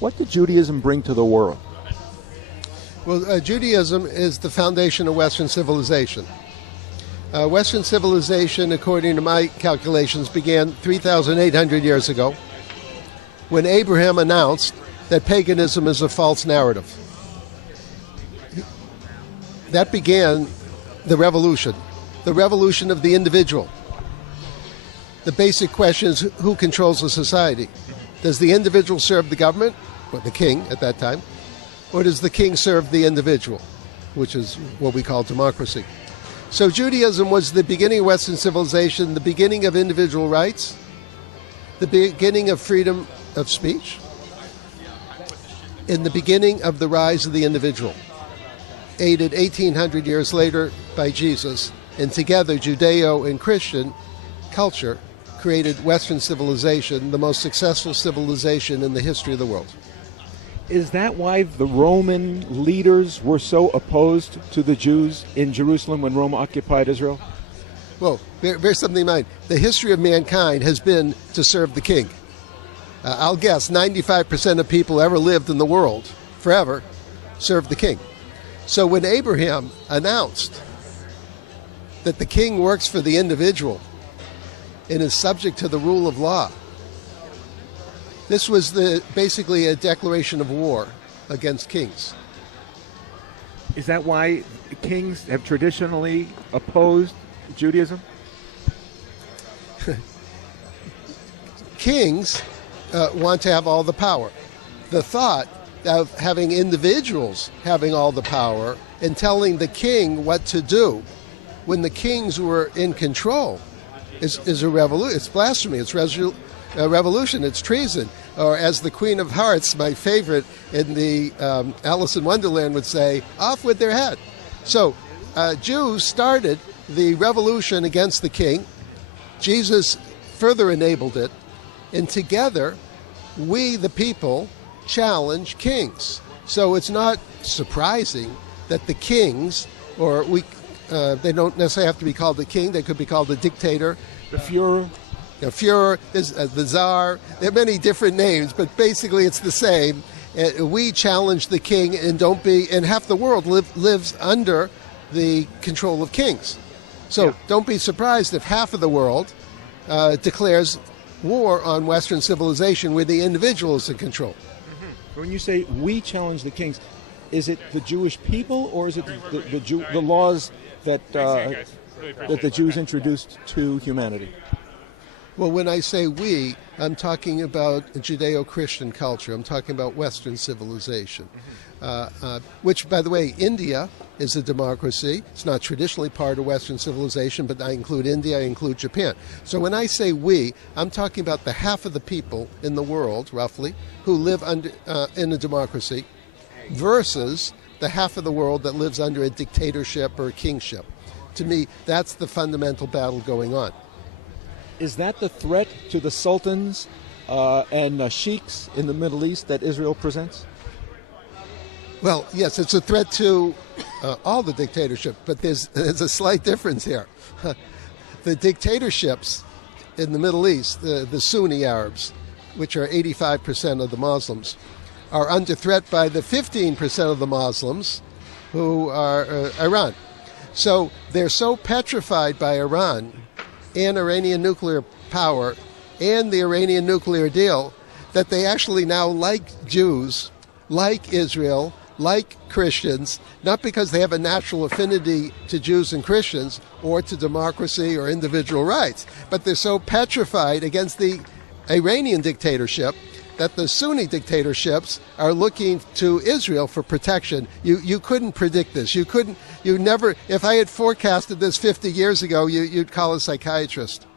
What did Judaism bring to the world? Well, Judaism is the foundation of Western civilization. Western civilization, according to my calculations, began 3,800 years ago when Abraham announced that paganism is a false narrative. That began the revolution of the individual. The basic question is, who controls the society? Does the individual serve the government, or the king at that time, or does the king serve the individual, which is what we call democracy? So Judaism was the beginning of Western civilization, the beginning of individual rights, the beginning of freedom of speech, and the beginning of the rise of the individual, aided 1,800 years later by Jesus. And together, Judeo and Christian culture created Western civilization, the most successful civilization in the history of the world. Is that why the Roman leaders were so opposed to the Jews in Jerusalem when Rome occupied Israel? Well, bear something in mind. The history of mankind has been to serve the king. I'll guess 95% of people ever lived in the world, forever, served the king. So when Abraham announced that the king works for the individual and is subject to the rule of law, this was basically a declaration of war against kings. Is that why kings have traditionally opposed Judaism? Kings want to have all the power. The thought of having individuals having all the power and telling the king what to do when the kings were in control is a revolution. It's blasphemy. It's revolution. It's treason. Or as the Queen of Hearts, my favorite in the Alice in Wonderland, would say, off with their head. So Jews started the revolution against the king. Jesus further enabled it. And together, we, the people, challenge kings. So it's not surprising that the kings, or they don't necessarily have to be called the king, they could be called the dictator. The Führer. The Führer, the Tsar. There are many different names, but basically it's the same. We challenge the king and half the world lives under the control of kings. So Don't be surprised if half of the world declares war on Western civilization where the individual is in control. Mm-hmm. When you say we challenge the kings, is it the Jewish people or is it the laws that the Jews introduced to humanity? Well, when I say we, I'm talking about Judeo-Christian culture. I'm talking about Western civilization, which, by the way, India is a democracy. It's not traditionally part of Western civilization, but I include India, I include Japan. So when I say we, I'm talking about the half of the people in the world, roughly, who live in a democracy versus the half of the world that lives under a dictatorship or a kingship. To me, that's the fundamental battle going on. Is that the threat to the sultans and sheiks in the Middle East that Israel presents? Well, yes, it's a threat to all the dictatorships, but there's a slight difference here. The dictatorships in the Middle East, the Sunni Arabs, which are 85% of the Muslims, are under threat by the 15% of the Muslims who are Iran. So they're so petrified by Iran and Iranian nuclear power and the Iranian nuclear deal that they actually now like Jews, like Israel, like Christians, not because they have a natural affinity to Jews and Christians or to democracy or individual rights, but they're so petrified against the Iranian dictatorship that the Sunni dictatorships are looking to Israel for protection. You couldn't predict this. You never, if I had forecasted this 50 years ago, you'd call a psychiatrist.